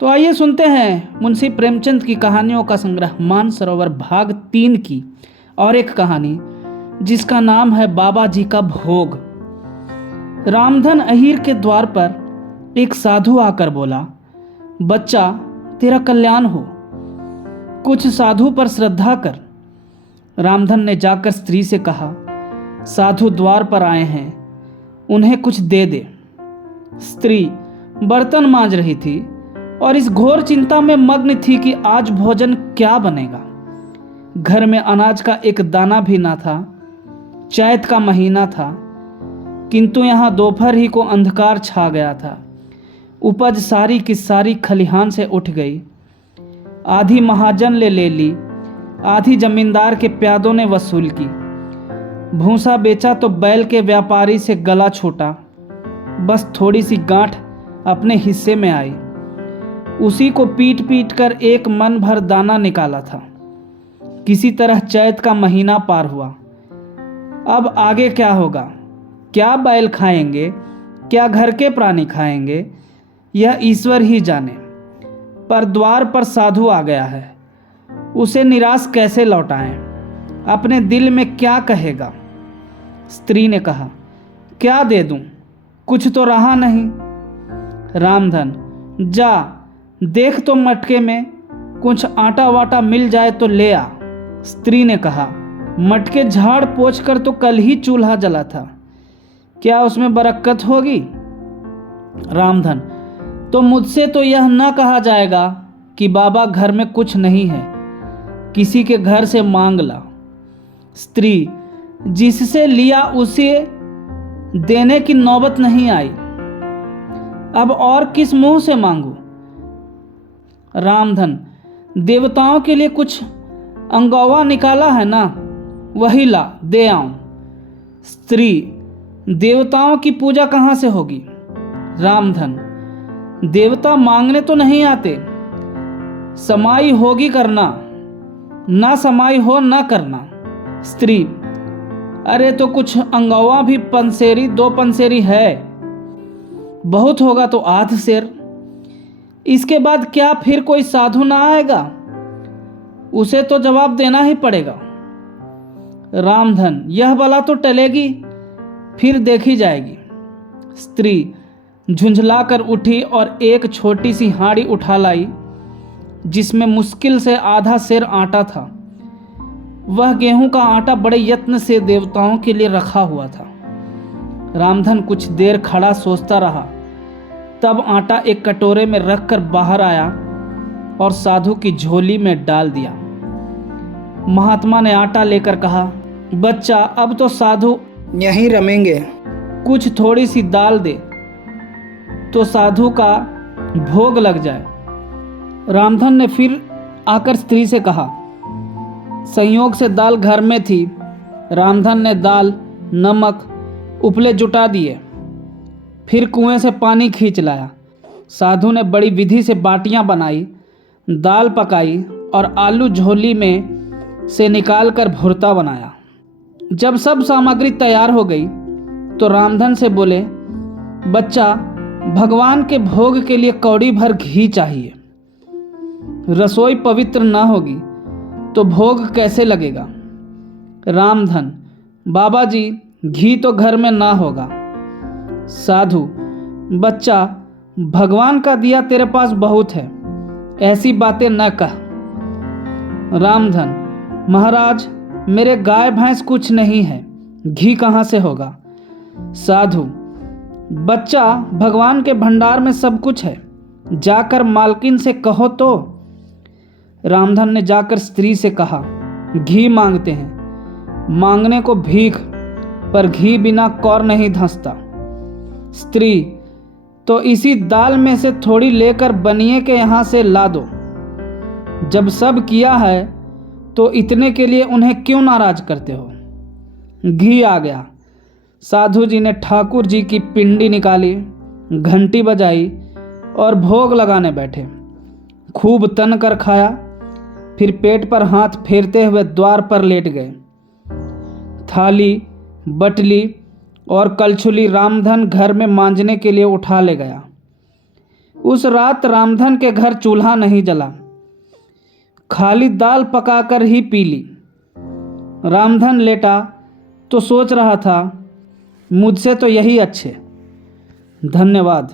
तो आइए सुनते हैं मुंशी प्रेमचंद की कहानियों का संग्रह मानसरोवर भाग 3 की और एक कहानी जिसका नाम है बाबा जी का भोग। रामधन अहीर के द्वार पर एक साधु आकर बोला, बच्चा तेरा कल्याण हो, कुछ साधु पर श्रद्धा कर। रामधन ने जाकर स्त्री से कहा, साधु द्वार पर आए हैं, उन्हें कुछ दे दे। स्त्री बर्तन मांज रही थी और इस घोर चिंता में मग्न थी कि आज भोजन क्या बनेगा। घर में अनाज का एक दाना भी ना था। चैत का महीना था, किंतु यहाँ दोपहर ही को अंधकार छा गया था। उपज सारी की सारी खलिहान से उठ गई। आधी महाजन ले ली, आधी जमींदार के प्यादों ने वसूल की। भूसा बेचा तो बैल के व्यापारी से गला छूटा। बस थोड़ी सी गांठ अपने हिस्से में आई, उसी को पीट पीट कर एक मन भर दाना निकाला था। किसी तरह चैत का महीना पार हुआ। अब आगे क्या होगा, क्या बैल खाएंगे, क्या घर के प्राणी खाएंगे, यह ईश्वर ही जाने। पर द्वार पर साधु आ गया है, उसे निराश कैसे लौटाएं, अपने दिल में क्या कहेगा। स्त्री ने कहा, क्या दे दूं, कुछ तो रहा नहीं। रामधन, जा देख तो मटके में कुछ आटा वाटा मिल जाए तो ले आ। स्त्री ने कहा, मटके झाड़ पोंछ कर तो कल ही चूल्हा जला था, क्या उसमें बरकत होगी। रामधन, तो मुझसे तो यह न कहा जाएगा कि बाबा घर में कुछ नहीं है, किसी के घर से मांग ला। स्त्री, जिससे लिया उसे देने की नौबत नहीं आई, अब और किस मुंह से मांगू। रामधन, देवताओं के लिए कुछ अंगौवा निकाला है ना, वही ला दे आऊं। स्त्री, देवताओं की पूजा कहाँ से होगी। रामधन, देवता मांगने तो नहीं आते, समाई होगी करना, ना समाई हो ना करना। स्त्री, अरे तो कुछ अंगौवा भी पंसेरी 2 पंसेरी है, बहुत होगा तो आध सेर। इसके बाद क्या फिर कोई साधु ना आएगा, उसे तो जवाब देना ही पड़ेगा। रामधन, यह बला तो टलेगी, फिर देखी जाएगी। स्त्री झुंझलाकर उठी और एक छोटी सी हांडी उठा लाई, जिसमें मुश्किल से आधा सेर आटा था। वह गेहूं का आटा बड़े यत्न से देवताओं के लिए रखा हुआ था। रामधन कुछ देर खड़ा सोचता रहा, तब आटा एक कटोरे में रखकर बाहर आया और साधु की झोली में डाल दिया। महात्मा ने आटा लेकर कहा, बच्चा अब तो साधु यहीं रमेंगे, कुछ थोड़ी सी दाल दे तो साधु का भोग लग जाए। रामधन ने फिर आकर स्त्री से कहा, संयोग से दाल घर में थी। रामधन ने दाल, नमक, उपले जुटा दिए, फिर कुएं से पानी खींच लाया। साधु ने बड़ी विधि से बाटियां बनाई, दाल पकाई और आलू झोली में से निकालकर भुर्ता बनाया। जब सब सामग्री तैयार हो गई तो रामधन से बोले, बच्चा भगवान के भोग के लिए कौड़ी भर घी चाहिए। रसोई पवित्र ना होगी तो भोग कैसे लगेगा। रामधन, बाबा जी घी तो घर में ना होगा। साधु, बच्चा भगवान का दिया तेरे पास बहुत है, ऐसी बातें न कह। रामधन, महाराज मेरे गाय भैंस कुछ नहीं है, घी कहाँ से होगा। साधु, बच्चा भगवान के भंडार में सब कुछ है, जाकर मालकिन से कहो तो। रामधन ने जाकर स्त्री से कहा, घी मांगते हैं। मांगने को भीख, पर घी बिना कौर नहीं धंसता। स्त्री, तो इसी दाल में से थोड़ी लेकर बनिए के यहाँ से ला दो। जब सब किया है तो इतने के लिए उन्हें क्यों नाराज करते हो। घी आ गया। साधु जी ने ठाकुर जी की पिंडी निकाली, घंटी बजाई और भोग लगाने बैठे। खूब तन कर खाया, फिर पेट पर हाथ फेरते हुए द्वार पर लेट गए। थाली, बटली और कलछुली रामधन घर में मांजने के लिए उठा ले गया। उस रात रामधन के घर चूल्हा नहीं जला, खाली दाल पकाकर ही पी ली। रामधन लेटा तो सोच रहा था, मुझसे तो यही अच्छे। धन्यवाद।